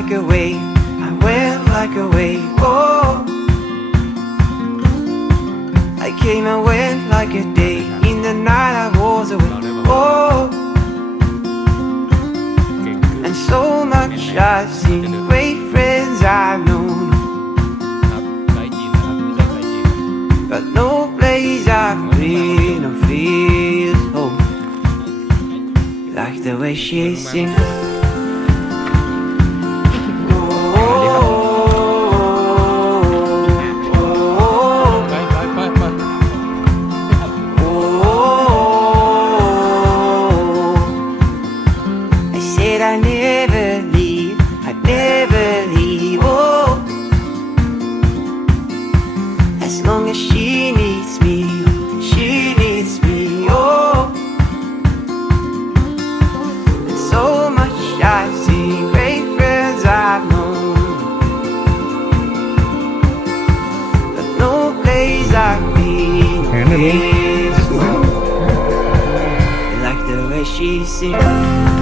like a wave, I went like a wave, oh. I came and went like a day, in the night I was away, oh. And so much I've seen, great friends I've known, but no place I've been or feels home like the way she sings. I never leave, I never leave, oh. As long as she needs me, oh. And so much I've seen, great friends I've known, but no place I've been feels like the way she sings.